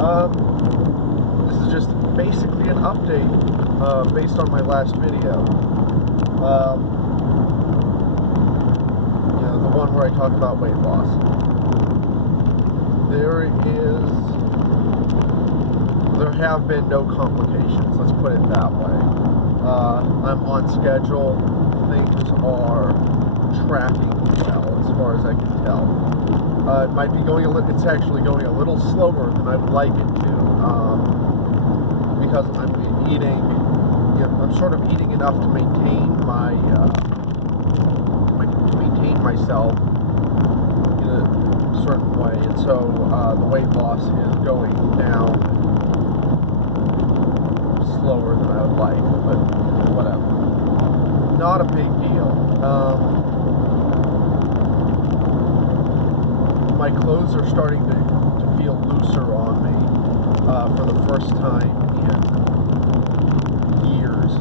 This is just basically an update based on my last video. The one where I talk about weight loss. There have been no complications, let's put it that way. I'm on schedule. Things are tracking well as far as I can tell. It might be going it's actually going a little slower than I would like it to, because I'm eating, I'm sort of eating enough to maintain myself in a certain way, and so the weight loss is going down slower than I would like, but whatever. Not a big deal. My clothes are starting to feel looser on me for the first time in years,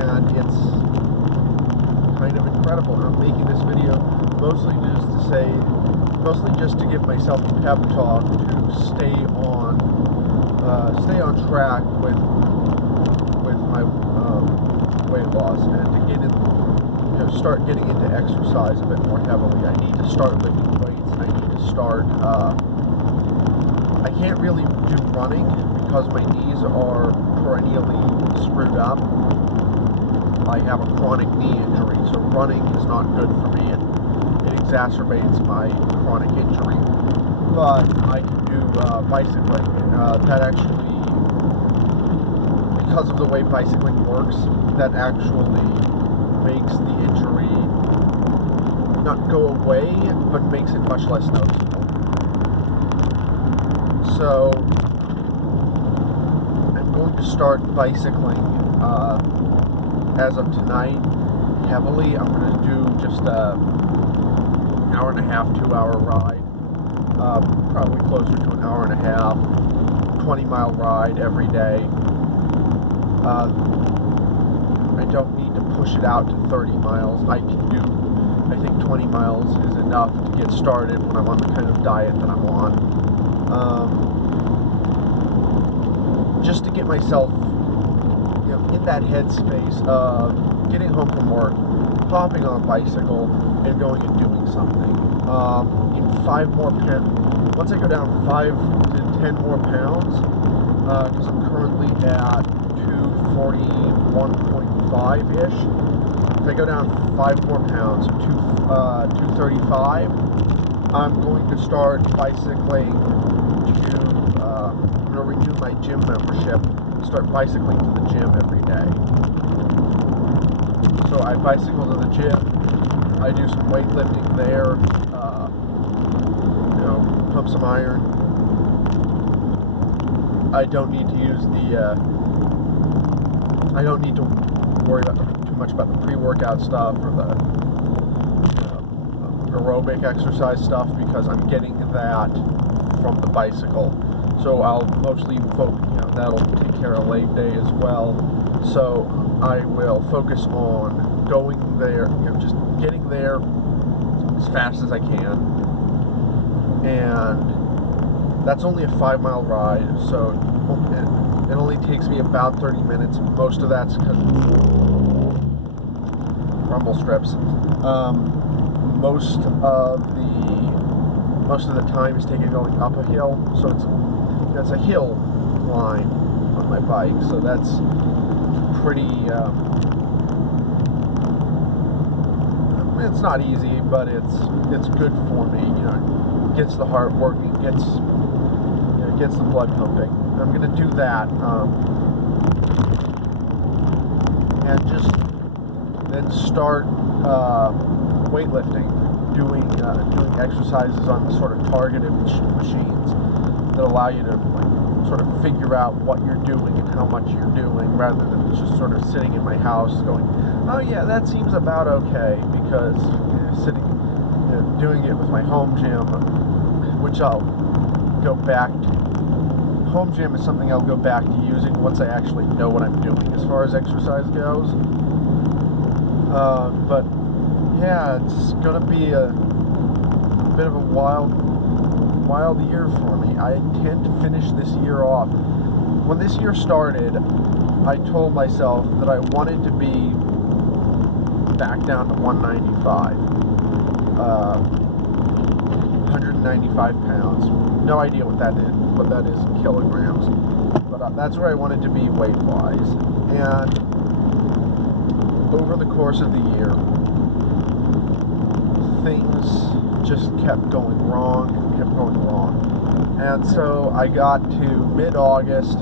and it's kind of incredible. And I'm making this video mostly just to give myself a pep talk to stay on track with my weight loss, and to get in, start getting into exercise a bit more heavily. I need to start lifting weights. I need to start. I can't really do running because my knees are perennially screwed up. I have a chronic knee injury, so running is not good for me. It exacerbates my chronic injury. But I can do bicycling. That actually, because of the way bicycling works, that actually makes the injury not go away, but makes it much less noticeable. So I'm going to start bicycling as of tonight heavily. I'm going to do just an hour and a half, 2 hour ride, probably closer to an hour and a half, 20-mile ride every day. I don't need to push it out to 30 miles. I think 20 miles is enough to get started when I'm on the kind of diet that I'm on. Just to get myself, in that headspace of getting home from work, hopping on a bicycle, and going and doing something. In 5 more pounds, once I go down 5 to 10 more pounds, because I'm currently at 241.5-ish. If I go down 5 more pounds, 235, I'm going to start bicycling I'm going to renew my gym membership, start bicycling to the gym every day. So I bicycle to the gym, I do some weightlifting there, pump some iron. I don't need to use I don't need to worry too much about the pre-workout stuff or the aerobic exercise stuff, because I'm getting that from the bicycle. So I'll mostly focus, that'll take care of leg day as well. So I will focus on going there, just getting there as fast as I can. And that's only a 5-mile ride, so it only takes me about 30 minutes. Most of that's because of rumble strips. Most of the time is taken going up a hill, so it's a hill line on my bike, so that's pretty. It's not easy, but it's good for me. It gets the heart working, gets the blood pumping. I'm going to do that, and just then start weightlifting, doing exercises on the sort of targeted machines that allow you to sort of figure out what you're doing and how much you're doing, rather than just sort of sitting in my house going, oh yeah, that seems about okay, because doing it with my home gym, which I'll go back to. Home gym is something I'll go back to using once I actually know what I'm doing as far as exercise goes. But yeah, it's going to be a bit of a wild wild year for me. I intend to finish this year off. When this year started, I told myself that I wanted to be back down to 195. 195 pounds. No idea what that is in kilograms. But that's where I wanted to be weight-wise. And over the course of the year, things just kept going wrong. And so I got to mid-August,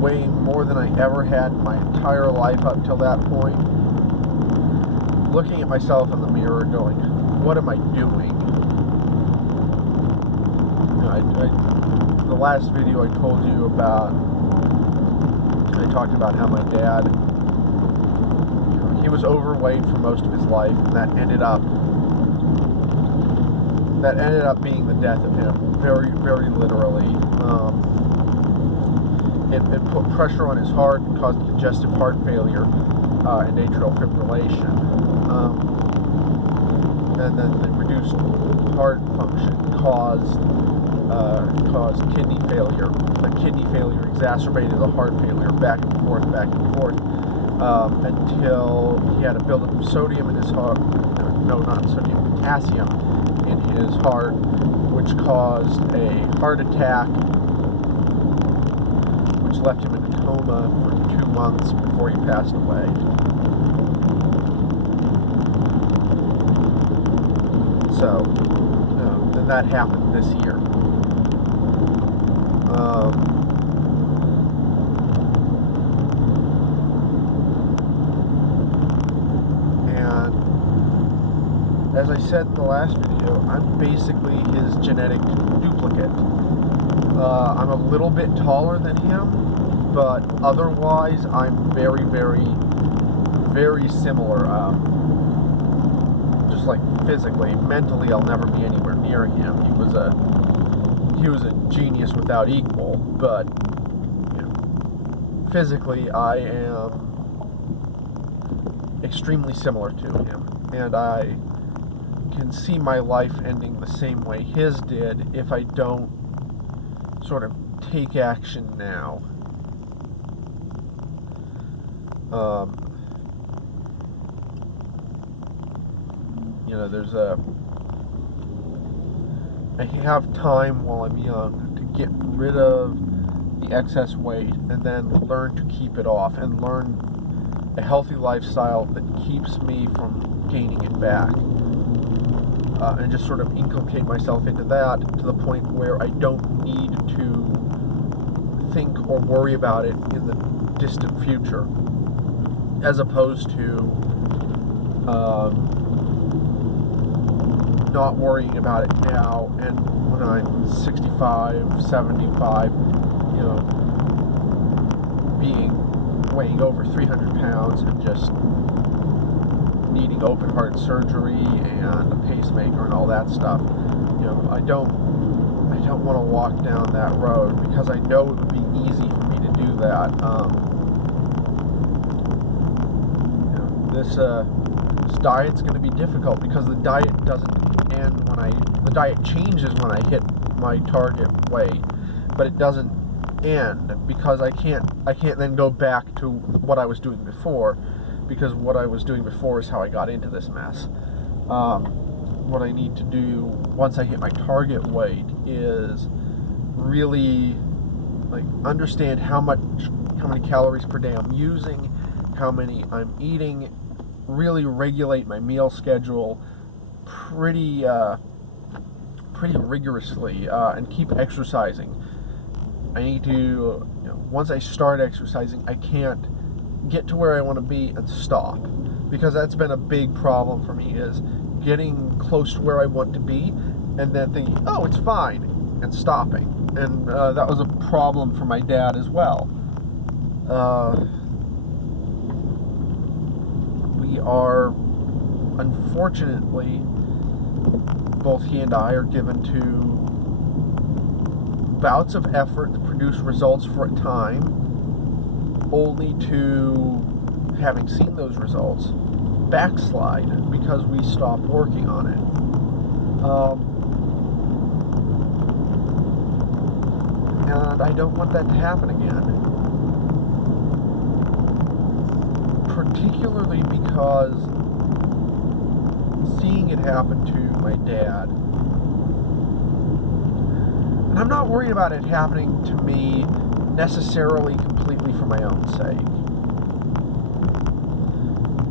weighing more than I ever had in my entire life up till that point, looking at myself in the mirror going, what am I doing? The last video I told you about, I talked about how my dad, he was overweight for most of his life, and that ended up being the death of him, very, very literally. It put pressure on his heart, caused congestive heart failure and atrial fibrillation. And then the reduced heart function caused kidney failure. The kidney failure exacerbated the heart failure, back and forth, until he had a buildup of sodium in his heart. No, not sodium, potassium in his heart, which caused a heart attack, which left him in a coma for 2 months before he passed away. So, then that happened this year. And as I said in the last video, I'm basically his genetic duplicate. I'm a little bit taller than him, but otherwise I'm very, very, very similar. Just like physically, mentally, I'll never be anywhere near him. He was a genius without equal, but physically, I am extremely similar to him, and I can see my life ending the same way his did if I don't sort of take action now. I have time while I'm young to get rid of the excess weight and then learn to keep it off and learn a healthy lifestyle that keeps me from gaining it back. And just sort of inculcate myself into that to the point where I don't need to think or worry about it in the distant future, as opposed to not worrying about it now, and when I'm 65, 75, weighing over 300 pounds and just needing open heart surgery and a pacemaker and all that stuff. I don't want to walk down that road, because I know it would be easy for me to do that. This diet's going to be difficult, because the diet doesn't end the diet changes when I hit my target weight, but it doesn't end, because I can't then go back to what I was doing before, because what I was doing before is how I got into this mess. What I need to do once I hit my target weight is really understand how many calories per day I'm using, how many I'm eating, really regulate my meal schedule pretty rigorously, and keep exercising. I need to, once I start exercising, I can't get to where I want to be and stop, because that's been a big problem for me, is getting close to where I want to be and then thinking, oh, it's fine, and stopping. And that was a problem for my dad as well. We are, unfortunately, both he and I are given to bouts of effort that produce results for a time, only to, having seen those results, backslide because we stop working on it. And I don't want that to happen again. Particularly because seeing it happen to my dad, and I'm not worried about it happening to me necessarily completely for my own sake.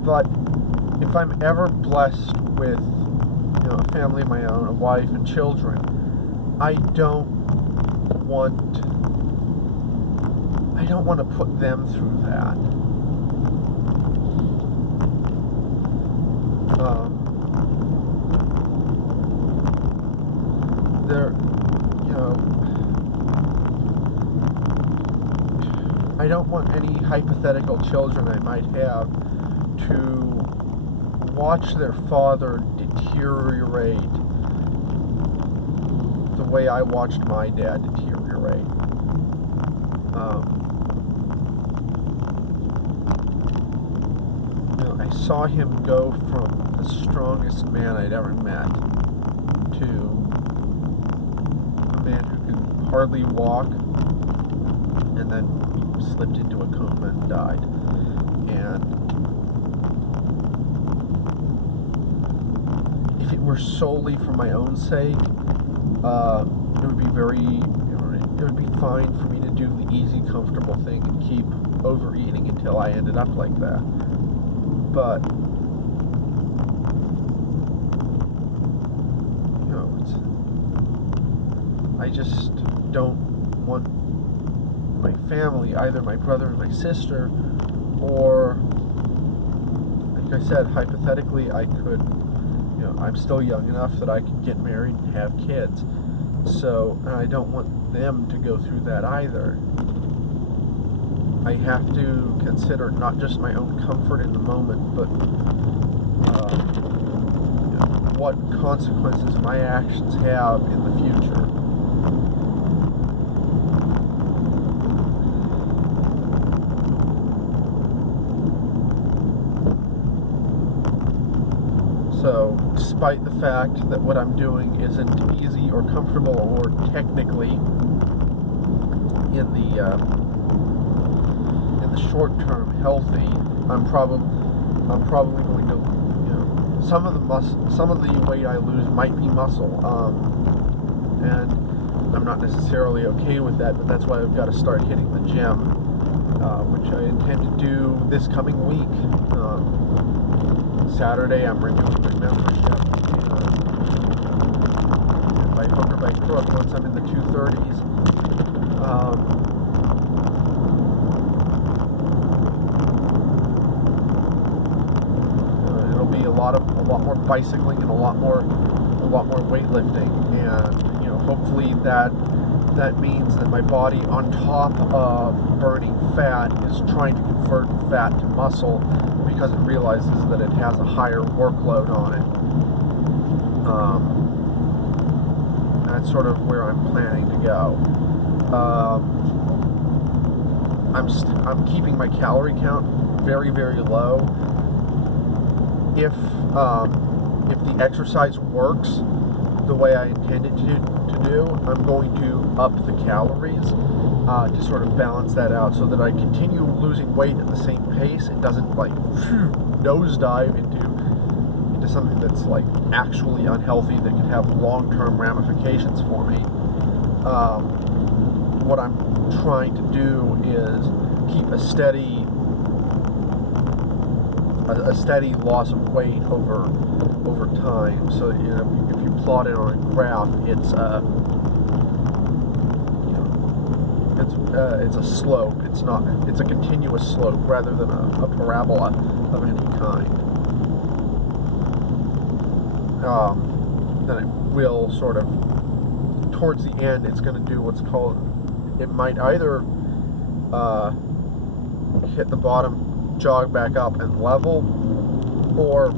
But if I'm ever blessed with, a family of my own, a wife and children, I don't want to put them through that. I don't want any hypothetical children I might have to watch their father deteriorate the way I watched my dad deteriorate. I saw him go from the strongest man I'd ever met to a man who could hardly walk, and then slipped into a coma and died. And if it were solely for my own sake, it would be it would be fine for me to do the easy, comfortable thing and keep overeating until I ended up like that. But I just don't want my family, either my brother or my sister, or, like I said, hypothetically, I could, I'm still young enough that I could get married and have kids. So, and I don't want them to go through that either. I have to consider not just my own comfort in the moment, but what consequences my actions have in the future. So, despite the fact that what I'm doing isn't easy or comfortable or technically in the short term healthy, I'm probably going to, some of the weight I lose might be muscle, and I'm not necessarily okay with that. But that's why I've got to start hitting the gym, which I intend to do this coming week. Saturday, I'm renewing my membership, and by hook or by crook, once I'm in the 230s, it'll be a lot more bicycling and a lot more weightlifting, and hopefully that means that my body, on top of burning fat, is trying to convert fat to muscle, because it realizes that it has a higher workload on it. That's sort of where I'm planning to go. I'm keeping my calorie count very, very low. If the exercise works the way I intended to do, I'm going to up the calories to sort of balance that out, so that I continue losing weight at the same pace. It doesn't nosedive into something that's actually unhealthy that could have long-term ramifications for me. What I'm trying to do is keep a steady loss of weight over time. So if you plot it on a graph, it's a slope. It's a continuous slope rather than a parabola of any kind. Then it will sort of, towards the end, it's going to do what's called, it might either hit the bottom, jog back up and level, or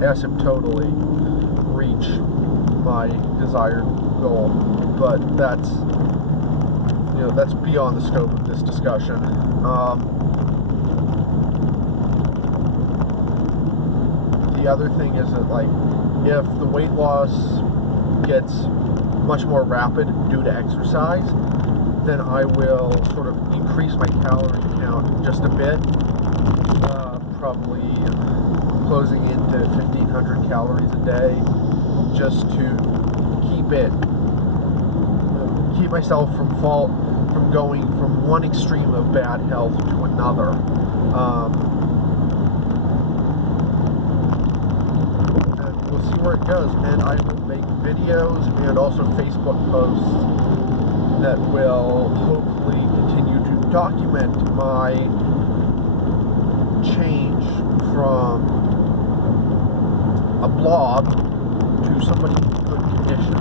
asymptotally reach my desired goal. But that's beyond the scope of this discussion. The other thing is that if the weight loss gets much more rapid due to exercise, then I will sort of increase my calorie count just a bit, probably closing into 1,500 calories a day, just to keep myself from going from one extreme of bad health to another. And we'll see where it goes. And I will make videos and also Facebook posts that will hopefully continue to document my change from a blob to somebody in good condition.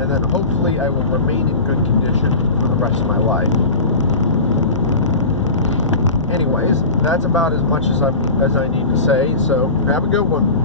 And then hopefully I will remain in good condition for the rest of my life. Anyways, that's about as much as I need to say, so have a good one.